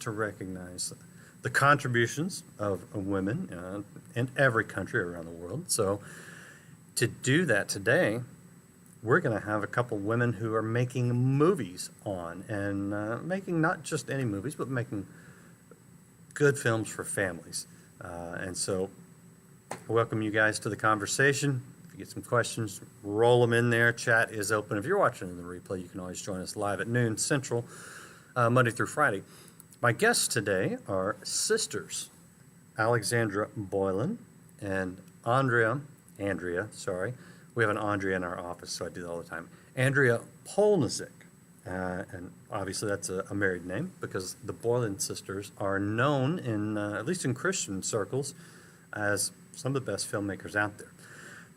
to recognize the contributions of women in every country around the world. So to do that today, we're going to have a couple women who are making movies and making not just any movies, but making good films for families. And so I welcome you guys to the conversation. If you get some questions, roll them in there. Chat is open. If you're watching in the replay, you can always join us live at noon Central, Monday through Friday. My guests today are sisters, Alexandra Boylan and Andrea. We have an Andrea in our office, so I do that all the time. Andrea Polnizik. And obviously that's a married name because the Boylan sisters are known in, at least in Christian circles, as some of the best filmmakers out there.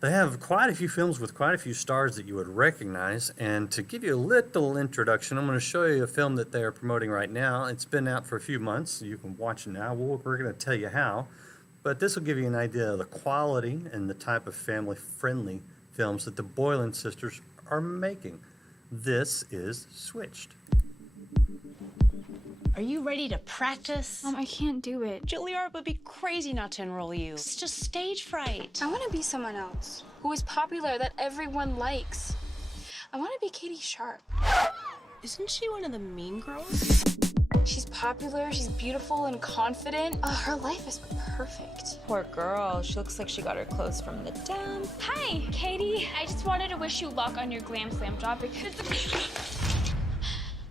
They have quite a few films with quite a few stars that you would recognize. And to give you a little introduction, I'm going to show you a film that they are promoting right now. It's been out for a few months, so you can watch it now. We're going to tell you how. But this will give you an idea of the quality and the type of family-friendly films that the Boylan sisters are making. This is Switched. Are you ready to practice? Mom, I can't do it. Juilliard would be crazy not to enroll you. It's just stage fright. I want to be someone else who is popular that everyone likes. I want to be Katie Sharp. Isn't she one of the mean girls? She's popular, she's beautiful and confident. Her life is perfect. Poor girl. She looks like she got her clothes from the dump. Hi, Katie. I just wanted to wish you luck on your Glam Slam job because...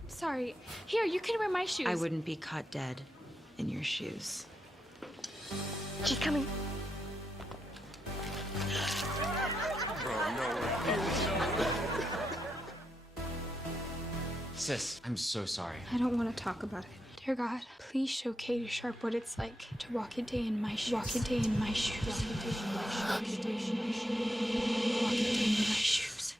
Sorry. Here, you can wear my shoes. I wouldn't be caught dead in your shoes. She's coming. Sis, I'm so sorry. I don't want to talk about it. Dear God, please show Katie Sharp what it's like to walk a day in my shoes. Walk a day in my shoes. Walk a day in my shoes. Walk a day in my shoes.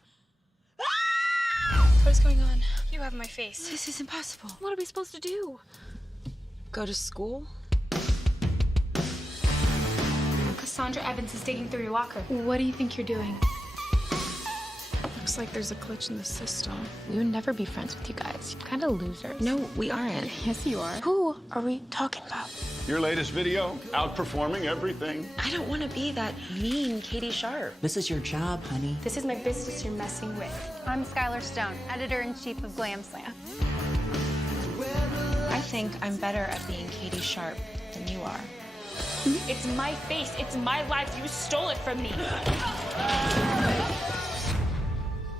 What is going on? You have my face. This is impossible. What are we supposed to do? Go to school? Cassandra Evans is digging through your locker. What do you think you're doing? Looks like there's a glitch in the system. We would never be friends with you guys. You're kind of losers. No, we aren't. Yes, you are. Who are we talking about? Your latest video, outperforming everything. I don't want to be that mean Katie Sharp. This is your job, honey. This is my business you're messing with. I'm Skylar Stone, editor-in-chief of Glam Slam. I think I'm better at being Katie Sharp than you are. It's my face. It's my life. You stole it from me.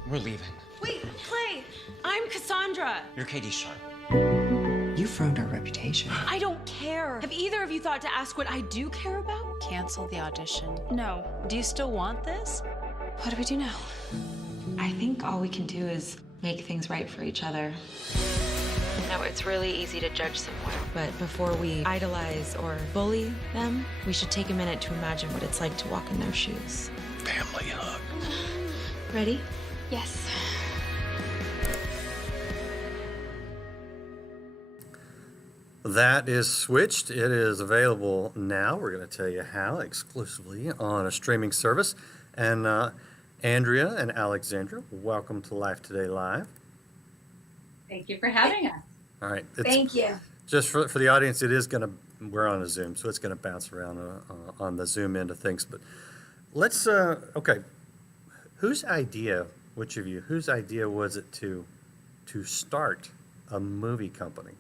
We're leaving. Wait, Clay! I'm Cassandra! You're Katie Sharp. You've ruined our reputation. I don't care. Have either of you thought to ask what I do care about? Cancel the audition. No. Do you still want this? What do we do now? I think all we can do is make things right for each other. No, it's really easy to judge someone, but before we idolize or bully them, we should take a minute to imagine what it's like to walk in their shoes. Family hug. Ready? Yes. That is Switched. It is available now. We're going to tell you how exclusively on a streaming service. And Andrea and Alexandra, welcome to Life Today Live. Thank you for having us. All right. Thank you. Just for the audience, it is going to, we're on a Zoom, so it's going to bounce around on the Zoom end of things. But let's, okay, whose idea, which of you, whose idea was it to start a movie company?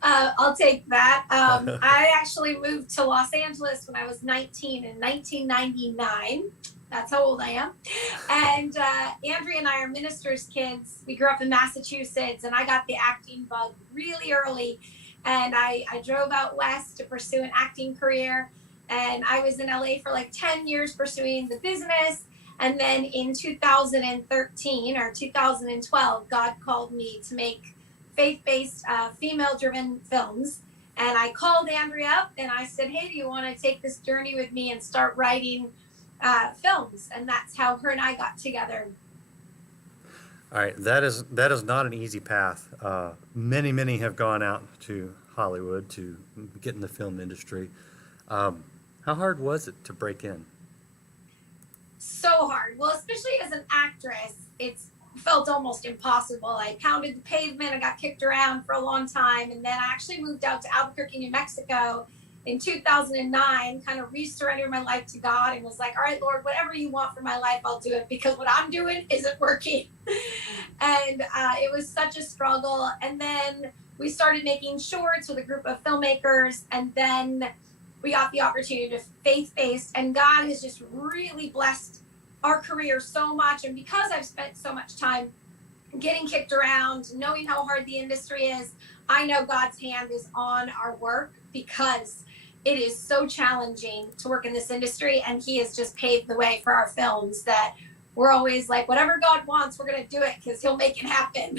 I'll take that. I actually moved to Los Angeles when I was 19 in 1999. That's how old I am. And Andrea and I are ministers' kids. We grew up in Massachusetts, and I got the acting bug really early. And I drove out west to pursue an acting career. And I was in LA for like 10 years pursuing the business. And then in 2013 or 2012, God called me to make faith-based, female-driven films. And I called Andrea up and I said, hey, do you want to take this journey with me and start writing films? And that's how her and I got together. All right, that is not an easy path. Many have gone out to Hollywood to get in the film industry. How hard was it to break in? So hard. Well, especially as an actress, it's felt almost impossible. I pounded the pavement, I got kicked around for a long time, and then I actually moved out to Albuquerque, New Mexico in 2009, kind of re-surrendered my life to God and was like, all right, Lord, whatever you want for my life, I'll do it, because what I'm doing isn't working. And it was such a struggle. And then we started making shorts with a group of filmmakers, and then we got the opportunity to faith-based, and God has just really blessed our career so much. And because I've spent so much time getting kicked around, knowing how hard the industry is, I know God's hand is on our work, because it is so challenging to work in this industry, and he has just paved the way for our films that we're always like, whatever God wants, we're going to do it, because he'll make it happen.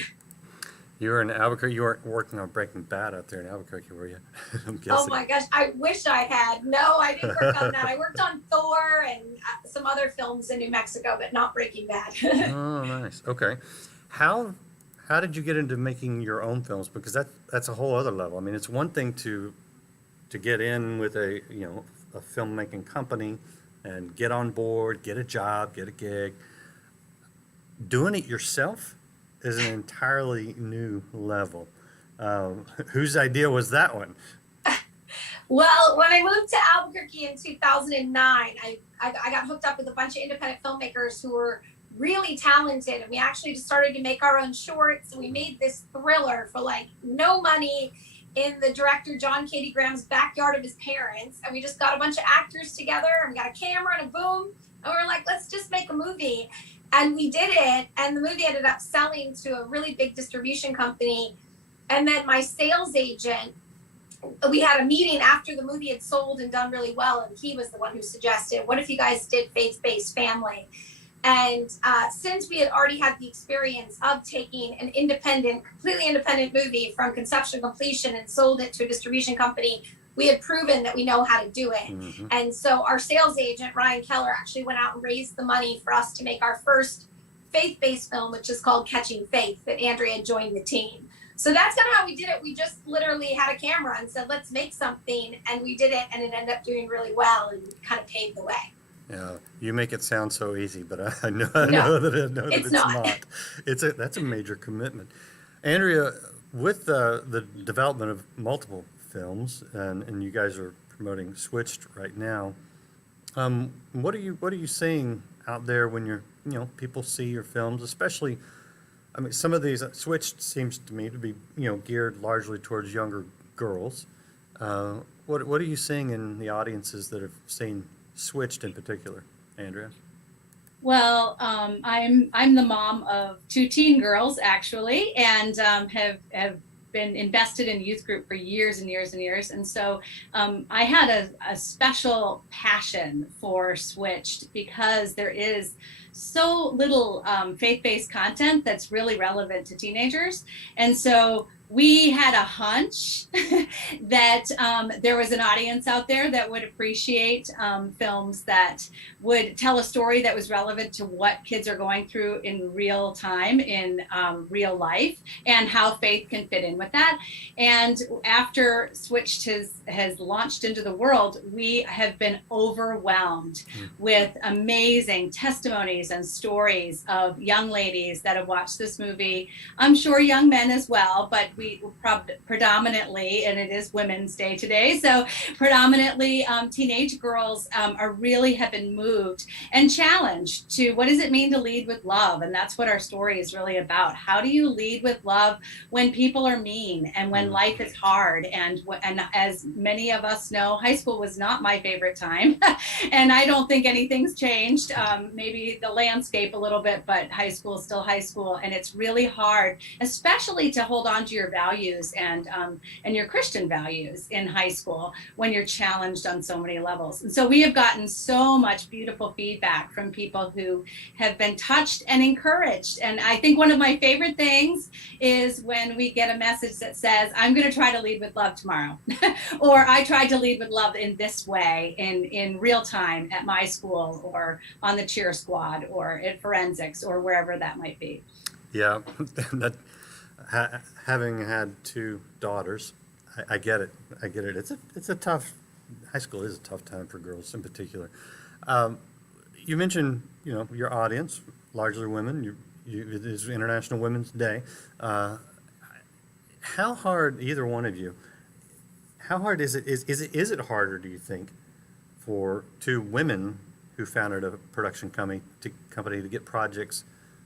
You were in Albuquerque. You weren't working on Breaking Bad out there in Albuquerque, were you? I'm guessing. Oh my gosh, I wish I had. No, I didn't work on that. I worked on Thor and some other films in New Mexico, but not Breaking Bad. Oh, nice. Okay. How did you get into making your own films? Because that's a whole other level. I mean, it's one thing to get in with a filmmaking company and get on board, get a job, get a gig. Doing it yourself is an entirely new level. Whose idea was that one? Well, when I moved to Albuquerque in 2009, I got hooked up with a bunch of independent filmmakers who were really talented, and we actually just started to make our own shorts. We made this thriller for like no money in the director John Katie Graham's backyard of his parents, and we just got a bunch of actors together, and we got a camera and a boom, and we were like, let's just make a movie. And we did it, and the movie ended up selling to a really big distribution company. And then my sales agent, we had a meeting after the movie had sold and done really well, and he was the one who suggested, what if you guys did faith-based family? And since we had already had the experience of taking an completely independent movie from conception to completion and sold it to a distribution company, we had proven that we know how to do it. Mm-hmm. And so our sales agent, Ryan Keller, actually went out and raised the money for us to make our first faith-based film, which is called Catching Faith, that Andrea joined the team. So that's kind of how we did it. We just literally had a camera and said, let's make something. And we did it, and it ended up doing really well and kind of paved the way. Yeah, you make it sound so easy, but I know that it's not. That's a major commitment. Andrea, with the development of multiple films, and you guys are promoting Switched right now, what are you seeing out there when people see your films, especially? I mean, some of these Switched seems to me to be geared largely towards younger girls. What are you seeing in the audiences that have seen Switched in particular, Andrea? Well, I'm the mom of 2 teen girls actually, and have been invested in youth group for years and years and years. And so I had a special passion for Switched, because there is so little faith-based content that's really relevant to teenagers. And so we had a hunch that there was an audience out there that would appreciate films that would tell a story that was relevant to what kids are going through in real time, in real life, and how faith can fit in with that. And after Switched has launched into the world, we have been overwhelmed with amazing testimonies and stories of young ladies that have watched this movie. I'm sure young men as well, but we predominantly, and it is Women's Day today, so predominantly teenage girls are really have been moved and challenged to, what does it mean to lead with love? And that's what our story is really about. How do you lead with love when people are mean and when life is hard? And as many of us know, high school was not my favorite time, and I don't think anything's changed. Maybe the landscape a little bit, but high school is still high school, and it's really hard, especially to hold on to your values and your Christian values in high school when you're challenged on so many levels. And so we have gotten so much beautiful feedback from people who have been touched and encouraged. And I think one of my favorite things is when we get a message that says, I'm going to try to lead with love tomorrow, or I tried to lead with love in this way in real time at my school, or on the cheer squad, or at forensics, or wherever that might be. Yeah, having had 2 daughters, I get it. It's a tough. High school is a tough time for girls in particular. You mentioned your audience, largely women. it is International Women's Day. How hard, either one of you, how hard is it harder, do you think, for two women who founded a production company to get projects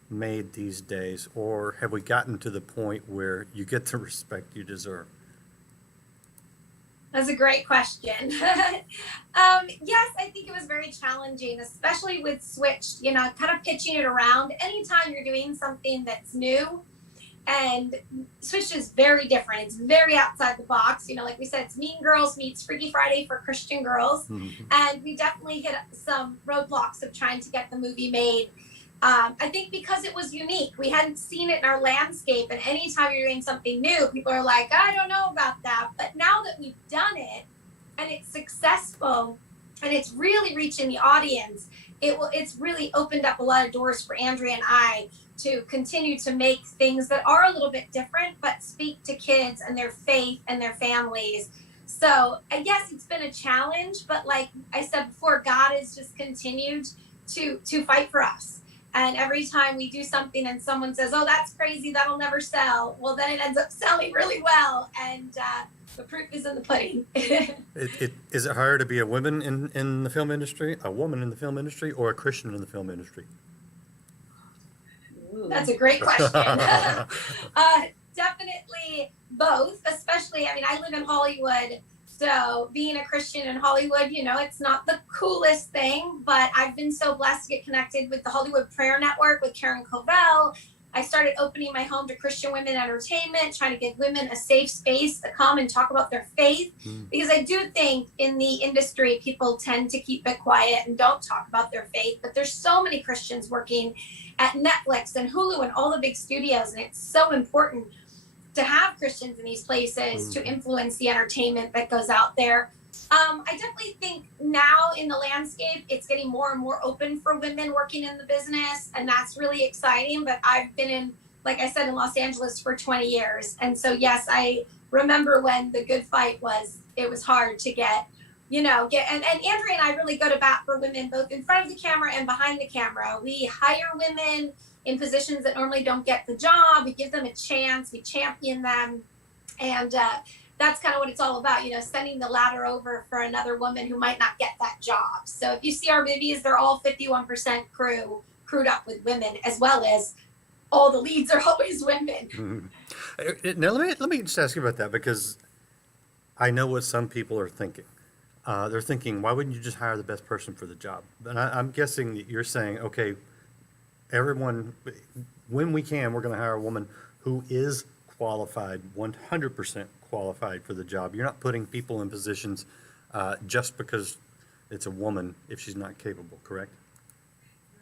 made these days, or have we gotten to the point where you get the respect you deserve? That's a great question. Yes, I think it was very challenging, especially with Switched, kind of pitching it around. Anytime you're doing something that's new, and Switched is very different. It's very outside the box. Like we said, it's Mean Girls meets Freaky Friday for Christian girls. Mm-hmm. And we definitely hit some roadblocks of trying to get the movie made. I think because it was unique. We hadn't seen it in our landscape. And anytime you're doing something new, people are like, I don't know about that. But now that we've done it and it's successful and it's really reaching the audience, it's really opened up a lot of doors for Andrea and I to continue to make things that are a little bit different, but speak to kids and their faith and their families. So I guess it's been a challenge, but like I said before, God has just continued to fight for us. And every time we do something and someone says, oh, that's crazy, that'll never sell, well, then it ends up selling really well. And the proof is in the pudding. Is it harder to be a woman in the film industry, a woman in the film industry, or a Christian in the film industry? That's a great question. Definitely both, especially, I live in Hollywood. So being a Christian in Hollywood, it's not the coolest thing, but I've been so blessed to get connected with the Hollywood Prayer Network with Karen Covell. I started opening my home to Christian women entertainment, trying to give women a safe space to come and talk about their faith. Because I do think in the industry, people tend to keep it quiet and don't talk about their faith. But there's so many Christians working at Netflix and Hulu and all the big studios. And it's so important to have Christians in these places to influence the entertainment that goes out there. I definitely think now in the landscape, it's getting more and more open for women working in the business, and that's really exciting. But I've been in, like I said, in Los Angeles for 20 years. And so, yes, I remember when the good fight it was hard to get, and Andrea and I really go to bat for women, both in front of the camera and behind the camera. We hire women in positions that normally don't get the job. We give them a chance, we champion them. And, that's kind of what it's all about, sending the ladder over for another woman who might not get that job. So if you see our movies, they're all 51% crewed up with women, as well as all the leads are always women. Now, let me just ask you about that, because I know what some people are thinking. They're thinking, why wouldn't you just hire the best person for the job? And I'm guessing that you're saying, okay, everyone, when we can, we're going to hire a woman who is qualified, 100% qualified for the job. You're not putting people in positions just because it's a woman if she's not capable, correct?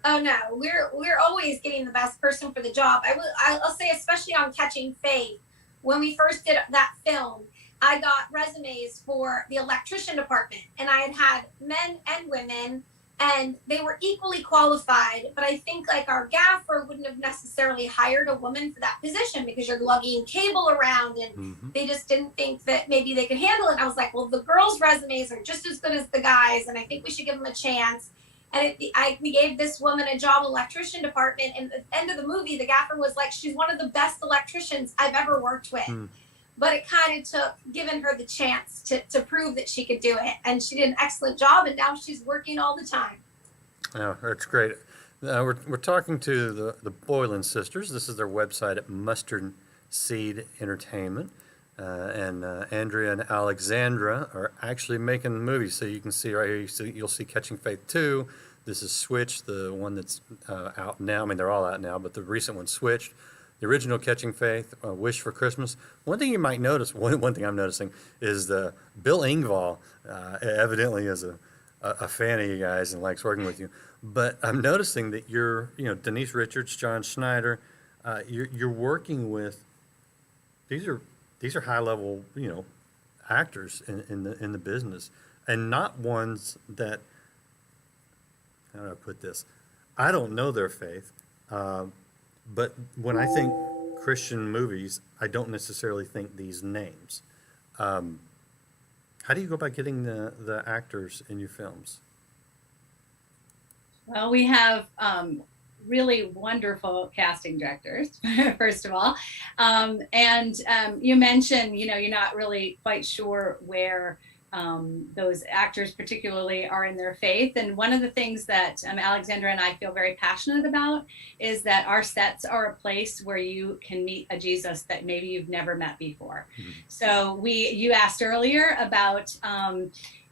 Oh no, we're always getting the best person for the job. I'll say, especially on Catching Faith, when we first did that film, I got resumes for the electrician department, and I had men and women, and they were equally qualified. But I think like our gaffer wouldn't have necessarily hired a woman for that position, because you're lugging cable around, and they just didn't think that maybe they could handle it. And I was like, well, the girls' resumes are just as good as the guys, and I think we should give them a chance. And we gave this woman a job in the electrician department, and at the end of the movie, the gaffer was like, she's one of the best electricians I've ever worked with. But it kind of took giving her the chance to prove that she could do it. And she did an excellent job, and now she's working all the time. Yeah, that's great. We're talking to the Boylan sisters. This is their website at Mustard Seed Entertainment. And Andrea and Alexandra are actually making movies. So you can see right here, you'll see Catching Faith 2. This is Switched, the one that's out now. I mean, they're all out now, but the recent one, Switched. The original Catching Faith, Wish for Christmas. One thing you might notice, one thing I'm noticing, is the Bill Engvall evidently is a fan of you guys and likes working with you. But I'm noticing that you're, Denise Richards, John Schneider, you're working with, these are high level, actors in the business, and not ones that, how do I put this? I don't know their faith. But when I think Christian movies, I don't necessarily think these names. How do you go about getting the actors in your films? Well, we have really wonderful casting directors, first of all. You mentioned, you're not really quite sure where those actors particularly are in their faith. And one of the things that Alexandra and I feel very passionate about is that our sets are a place where you can meet a Jesus that maybe you've never met before. Mm-hmm. So you asked earlier about,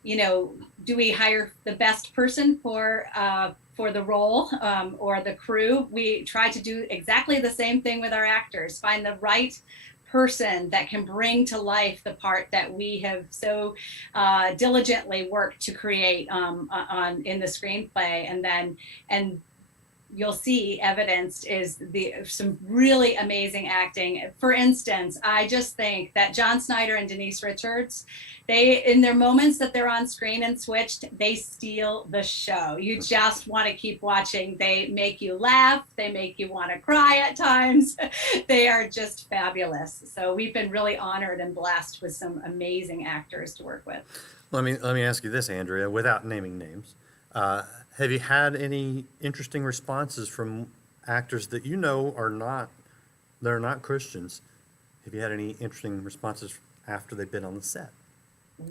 do we hire the best person for the role or the crew? We try to do exactly the same thing with our actors, find the right person that can bring to life the part that we have so diligently worked to create in the screenplay, and you'll see evidenced is some really amazing acting. For instance, I just think that John Snyder and Denise Richards, they, in their moments that they're on screen and switched, they steal the show. You just want to keep watching. They make you laugh. They make you want to cry at times. They are just fabulous. So we've been really honored and blessed with some amazing actors to work with. Let me ask you this, Andrea, without naming names. Have you had any interesting responses from actors that they're not Christians? Have you had any interesting responses after they've been on the set?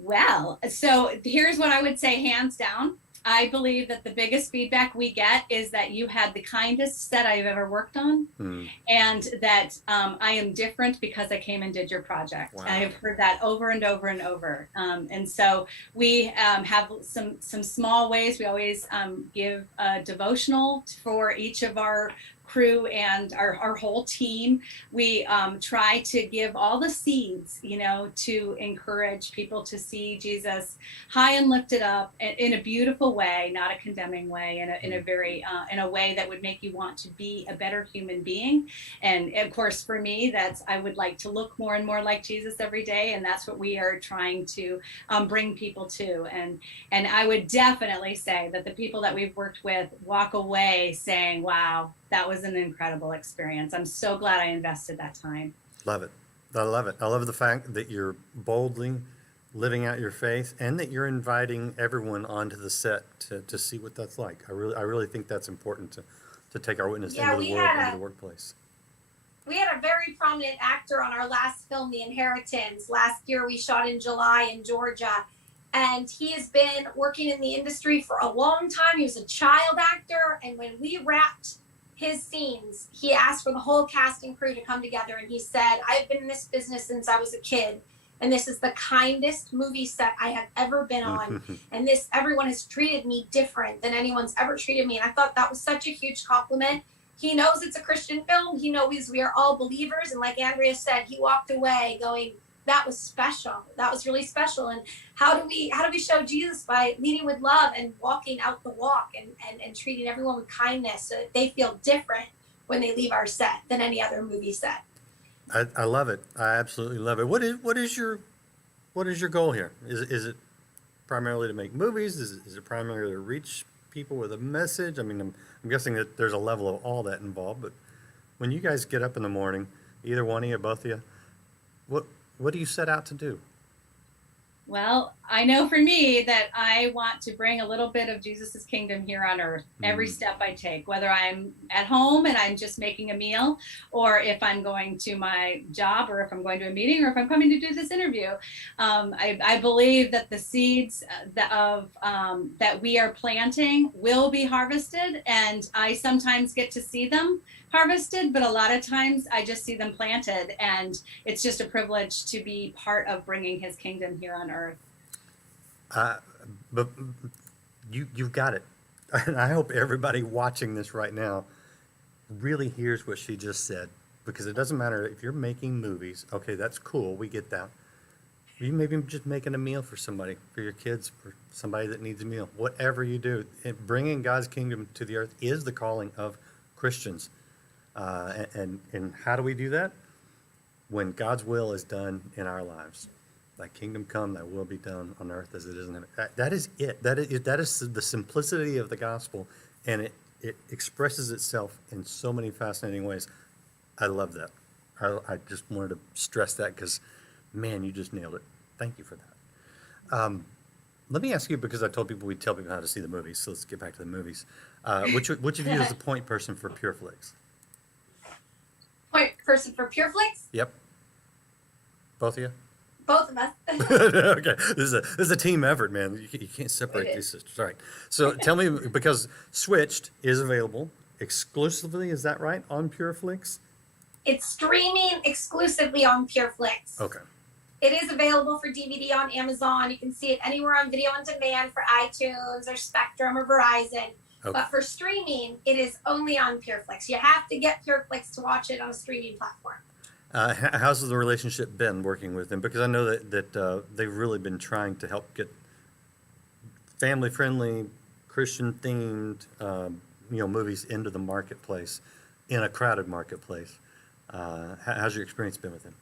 Well, so here's what I would say, hands down. I believe that the biggest feedback we get is that you had the kindest set I've ever worked on, and that I am different because I came and did your project. Wow. I have heard that over and over and over. And so we have some small ways. We always give a devotional for each of our crew and our whole team. We try to give all the seeds, to encourage people to see Jesus high and lifted up in a beautiful way, not a condemning way, in a very in a way that would make you want to be a better human being. And of course, for me, I would like to look more and more like Jesus every day, and that's what we are trying to bring people to. And I would definitely say that the people that we've worked with walk away saying, "Wow, that was an incredible experience. I'm so glad I invested that time." Love it. I love it. I love the fact that you're boldly living out your faith and that you're inviting everyone onto the set to see what that's like. I really think that's important to take our witness into the world, into the workplace. We had a very prominent actor on our last film, The Inheritance. Last year we shot in July in Georgia. And he has been working in the industry for a long time. He was a child actor. And when we wrapped his scenes, he asked for the whole cast and crew to come together, and he said, "I've been in this business since I was a kid, and this is the kindest movie set I have ever been on. And everyone has treated me different than anyone's ever treated me." And I thought that was such a huge compliment. He knows it's a Christian film. He knows we are all believers. And like Andrea said, he walked away going, "That was special. That was really special." And how do we show Jesus? By leading with love and walking out the walk and treating everyone with kindness so that they feel different when they leave our set than any other movie set. I love it. I absolutely love it. What is your goal here? Is it primarily to make movies? Is it primarily to reach people with a message? I mean, I'm guessing that there's a level of all that involved, but when you guys get up in the morning, either one of you, both of you, what do you set out to do? Well, I know for me that I want to bring a little bit of Jesus's kingdom here on earth every step I take, whether I'm at home and I'm just making a meal, or if I'm going to my job, or if I'm going to a meeting, or if I'm coming to do this interview. I believe that the seeds that we are planting will be harvested, and I sometimes get to see them harvested, but a lot of times I just see them planted, and it's just a privilege to be part of bringing his kingdom here on earth. But you've got it. And I hope everybody watching this right now really hears what she just said, because it doesn't matter if you're making movies. Okay, that's cool. We get that. You maybe just making a meal for somebody, for your kids, for somebody that needs a meal. Whatever you do, bringing God's kingdom to the earth is the calling of Christians. And how do we do that? When God's will is done in our lives. Thy kingdom come, thy will be done on earth as it is in heaven. That is it. That is the simplicity of the gospel, and it expresses itself in so many fascinating ways. I love that. I just wanted to stress that because, man, you just nailed it. Thank you for that. Let me ask you, because I told people we'd tell people how to see the movies, so let's get back to the movies. Which of you is the point person for Pure Flix? Point person for Pure Flix? Yep. Both of you? Both of us. Okay, this is a team effort, man. You can't separate these sisters. All right. So tell me, because Switched is available exclusively, is that right, on Pure Flix? It's streaming exclusively on Pure Flix. Okay. It is available for DVD on Amazon. You can see it anywhere on video on demand for iTunes or Spectrum or Verizon. Okay. But for streaming, it is only on Pure Flix. You have to get Pure Flix to watch it on a streaming platform. How's the relationship been working with them? Because I know that they've really been trying to help get family-friendly, Christian-themed, movies into the marketplace, in a crowded marketplace. How's your experience been with them?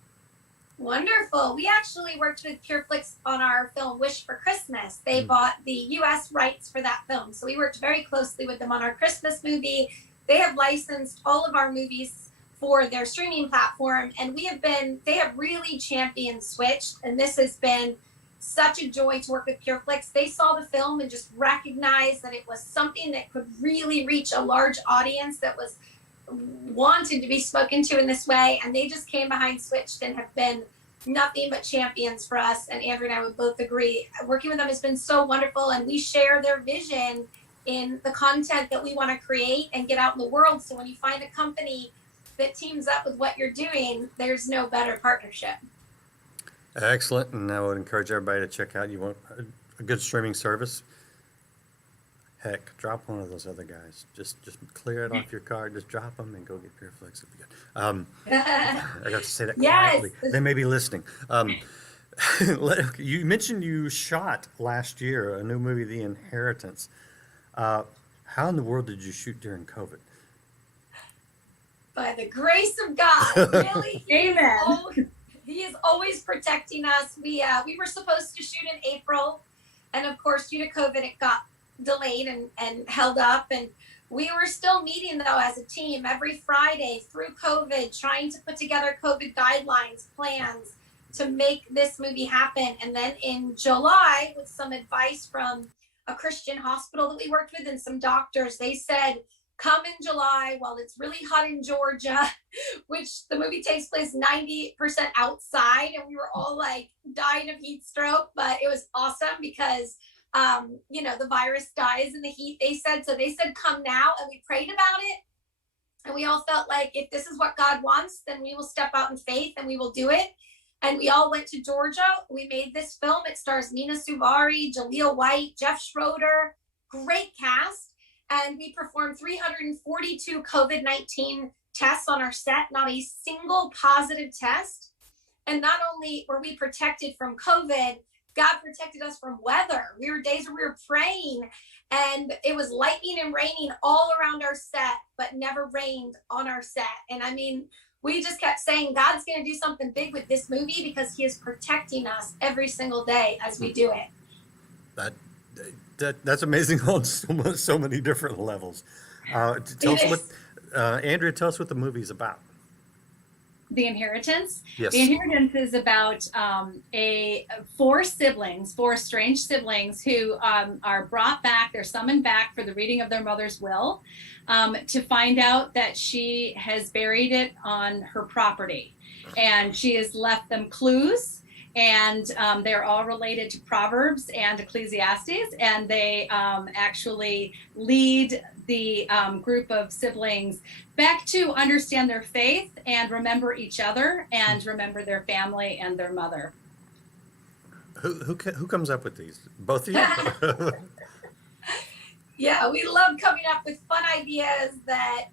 Wonderful. We actually worked with Pure Flix on our film Wish for Christmas. They bought the U.S. rights for that film. So we worked very closely with them on our Christmas movie. They have licensed all of our movies for their streaming platform, and they have really championed Switched, and this has been such a joy to work with Pure Flix. They saw the film and just recognized that it was something that could really reach a large audience that was wanted to be spoken to in this way, and they just came behind Switched and have been nothing but champions for us. And Andrew and I would both agree, working with them has been so wonderful, and we share their vision in the content that we want to create and get out in the world. So when you find a company that teams up with what you're doing, there's no better partnership. Excellent, and I would encourage everybody to check out. You want a good streaming service? Heck, drop one of those other guys. Just clear it off your card. Just drop them and go get Pure Flix. It'll be good. I got to say that quietly. Yes. They may be listening. You mentioned you shot last year a new movie, The Inheritance. How in the world did you shoot during COVID? By the grace of God, really. Amen. He is always protecting us. We were supposed to shoot in April, and of course, due to COVID, it got delayed and held up. And we were still meeting, though, as a team every Friday through COVID, trying to put together COVID guidelines, plans to make this movie happen. And then in July, with some advice from a Christian hospital that we worked with and some doctors, they said, come in July while it's really hot in Georgia, which the movie takes place 90% outside, and we were all like dying of heat stroke, but it was awesome because the virus dies in the heat, they said. So they said, come now, and we prayed about it. And we all felt like if this is what God wants, then we will step out in faith and we will do it. And we all went to Georgia. We made this film. It stars Mina Suvari, Jaleel White, Jeff Schroeder, great cast. And we performed 342 COVID-19 tests on our set, not a single positive test. And not only were we protected from COVID, God protected us from weather. We were days where we were praying, and it was lightning and raining all around our set, but never rained on our set. And I mean, we just kept saying, God's going to do something big with this movie because he is protecting us every single day as we do it. That's amazing on so many different levels. Andrea, tell us what the movie's about. The Inheritance. Yes. The Inheritance is about four strange siblings who are brought back. They're summoned back for the reading of their mother's will to find out that she has buried it on her property, and she has left them clues. And they're all related to Proverbs and Ecclesiastes, and they actually lead the group of siblings back to understand their faith and remember each other and remember their family and their mother. Who comes up with these? Both of you? Yeah, we love coming up with fun ideas that,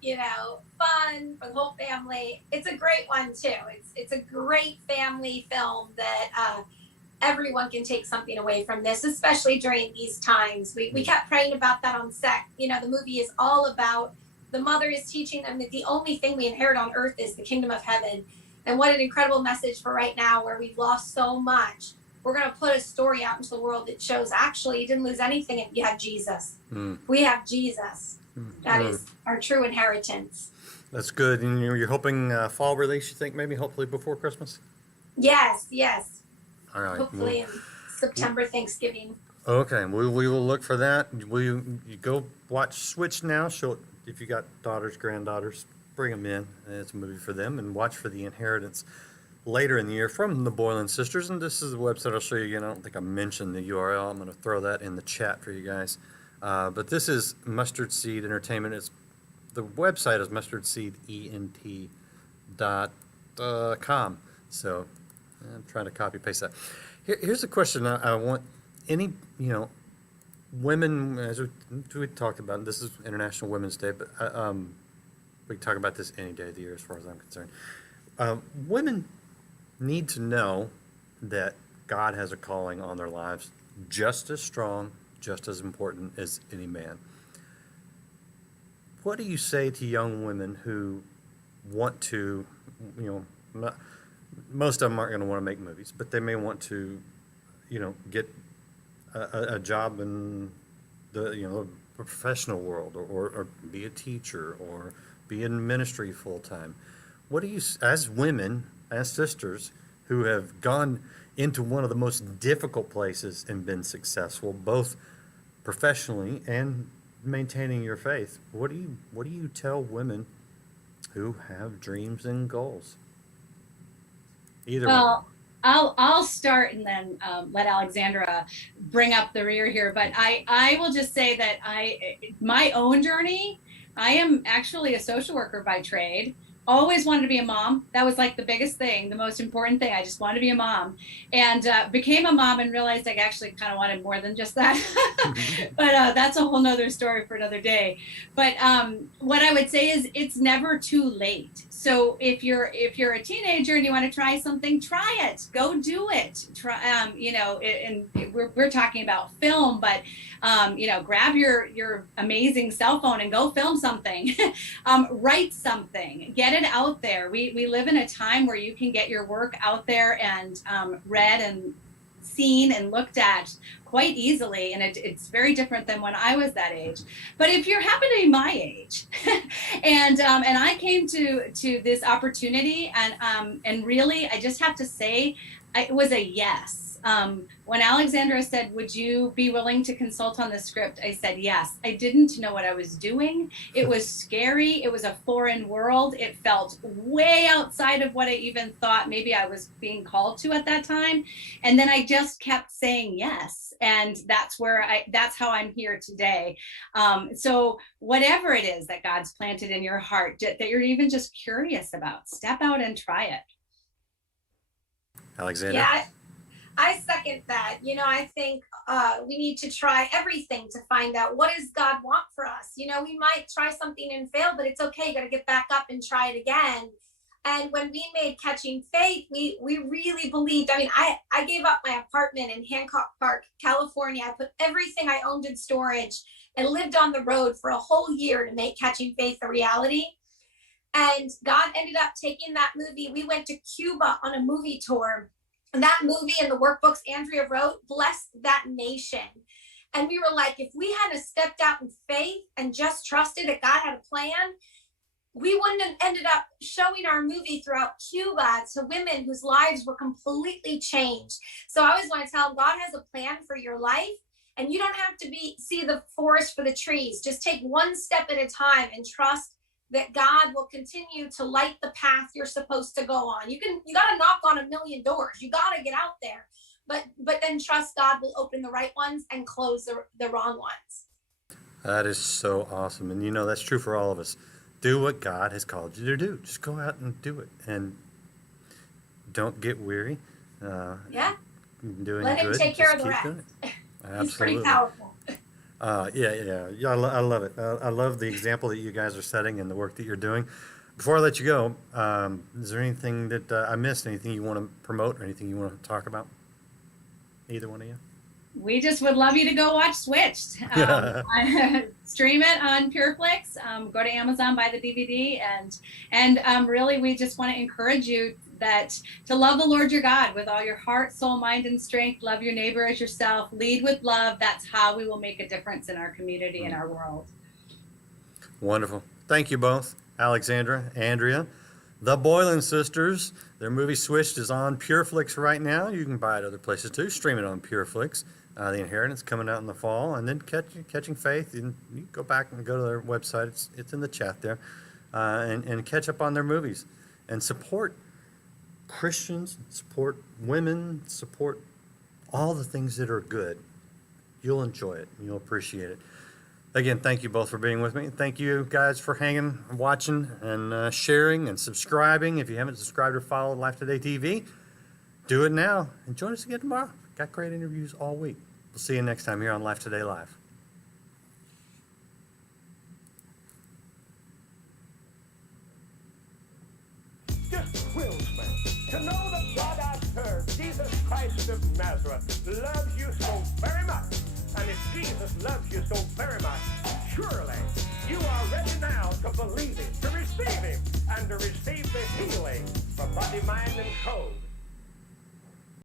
fun for the whole family. It's a great one, too. It's a great family film that everyone can take something away from this, especially during these times. We kept praying about that on set. The movie is all about the mother is teaching them that the only thing we inherit on earth is the kingdom of heaven. And what an incredible message for right now where we've lost so much. We're going to put a story out into the world that shows actually you didn't lose anything if you have Jesus. We have Jesus. That is our true inheritance. That's good. And you're hoping fall release, you think, maybe hopefully before Christmas? Yes. All right. Hopefully in September, Thanksgiving. Okay, we will look for that. You go watch Switch now. Show if you got daughters, granddaughters, bring them in. It's a movie for them, and watch for The Inheritance later in the year from the Boylan sisters. And this is the website I'll show you again. I don't think I mentioned the URL. I'm going to throw that in the chat for you guys. But this is Mustard Seed Entertainment. The website is mustardseedent.com. So I'm trying to copy paste that. Here's a question I want any, women, as we talked about, this is International Women's Day, but we can talk about this any day of the year as far as I'm concerned. Women need to know that God has a calling on their lives just as strong, just as important as any man. What do you say to young women who want to, most of them aren't going to want to make movies, but they may want to, get a job in the professional world, or be a teacher, or be in ministry full time. What do you, as women, as sisters who have gone into one of the most difficult places and been successful, both professionally and maintaining your faith, what do you tell women who have dreams and goals? Either one. I'll start and then let Alexandra bring up the rear here. But I will just say that my own journey, I am actually a social worker by trade. Always wanted to be a mom. That was like the biggest thing, the most important thing. I just wanted to be a mom, and became a mom and realized I actually kind of wanted more than just that. But that's a whole nother story for another day. But what I would say is it's never too late. So if you're a teenager and you want to try something, try it. Go do it. Try, and we're talking about film, but grab your amazing cell phone and go film something. Write something. Get it out there. We live in a time where you can get your work out there and read and seen and looked at quite easily, and it's very different than when I was that age. But if you happen to be my age, and I came to this opportunity, and really, I just have to say, it was a yes. When Alexandra said, would you be willing to consult on the script? I said, yes. I didn't know what I was doing. It was scary. It was a foreign world. It felt way outside of what I even thought maybe I was being called to at that time. And then I just kept saying yes. And that's how I'm here today. So whatever it is that God's planted in your heart that you're even just curious about, step out and try it. Alexandra? Yeah, I second that. I think we need to try everything to find out what does God want for us. We might try something and fail, but it's okay. You got to get back up and try it again. And when we made Catching Faith, we really believed. I mean, I gave up my apartment in Hancock Park, California. I put everything I owned in storage and lived on the road for a whole year to make Catching Faith a reality. And God ended up taking that movie. We went to Cuba on a movie tour. And that movie and the workbooks Andrea wrote blessed that nation. And we were like, if we hadn't stepped out in faith and just trusted that God had a plan, we wouldn't have ended up showing our movie throughout Cuba to women whose lives were completely changed. So I always want to tell them, God has a plan for your life, and you don't have to see the forest for the trees. Just take one step at a time and trust that God will continue to light the path you're supposed to go on. You got to knock on a million doors. You got to get out there, but then trust God will open the right ones and close the wrong ones. That is so awesome. And that's true for all of us. Do what God has called you to do. Just go out and do it. And don't get weary. Yeah. Doing Let good. Him take care of the Keep rest. doing it. He's pretty powerful. Yeah, I love it. I love the example that you guys are setting and the work that you're doing. Before I let you go, is there anything that I missed? Anything you want to promote or anything you want to talk about? Either one of you? We just would love you to go watch Switched. Stream it on Pure Flix. Go to Amazon, buy the DVD, and really, we just want to encourage you to love the Lord your God with all your heart, soul, mind, and strength. Love your neighbor as yourself. Lead with love. That's how we will make a difference in our community and our world. Wonderful. Thank you both, Alexandra, Andrea, the Boylan sisters. Their movie Switched is on Pure Flix right now. You can buy it other places too. Stream it on Pure Flix. The Inheritance coming out in the fall, and then Catching Faith. You go back and go to their website. It's in the chat there, and catch up on their movies, and support Christians, support women, support all the things that are good. You'll enjoy it. You'll appreciate it. Again, thank you both for being with me. Thank you guys for hanging, watching, and sharing and subscribing. If you haven't subscribed or followed Life Today TV, do it now. And join us again tomorrow. Got great interviews all week. We'll see you next time here on Life Today Live. Just thrills me to know that God I serve, Jesus Christ of Nazareth, loves you so very much. And if Jesus loves you so very much, surely you are ready now to believe Him, to receive Him, and to receive the healing for body, mind, and soul.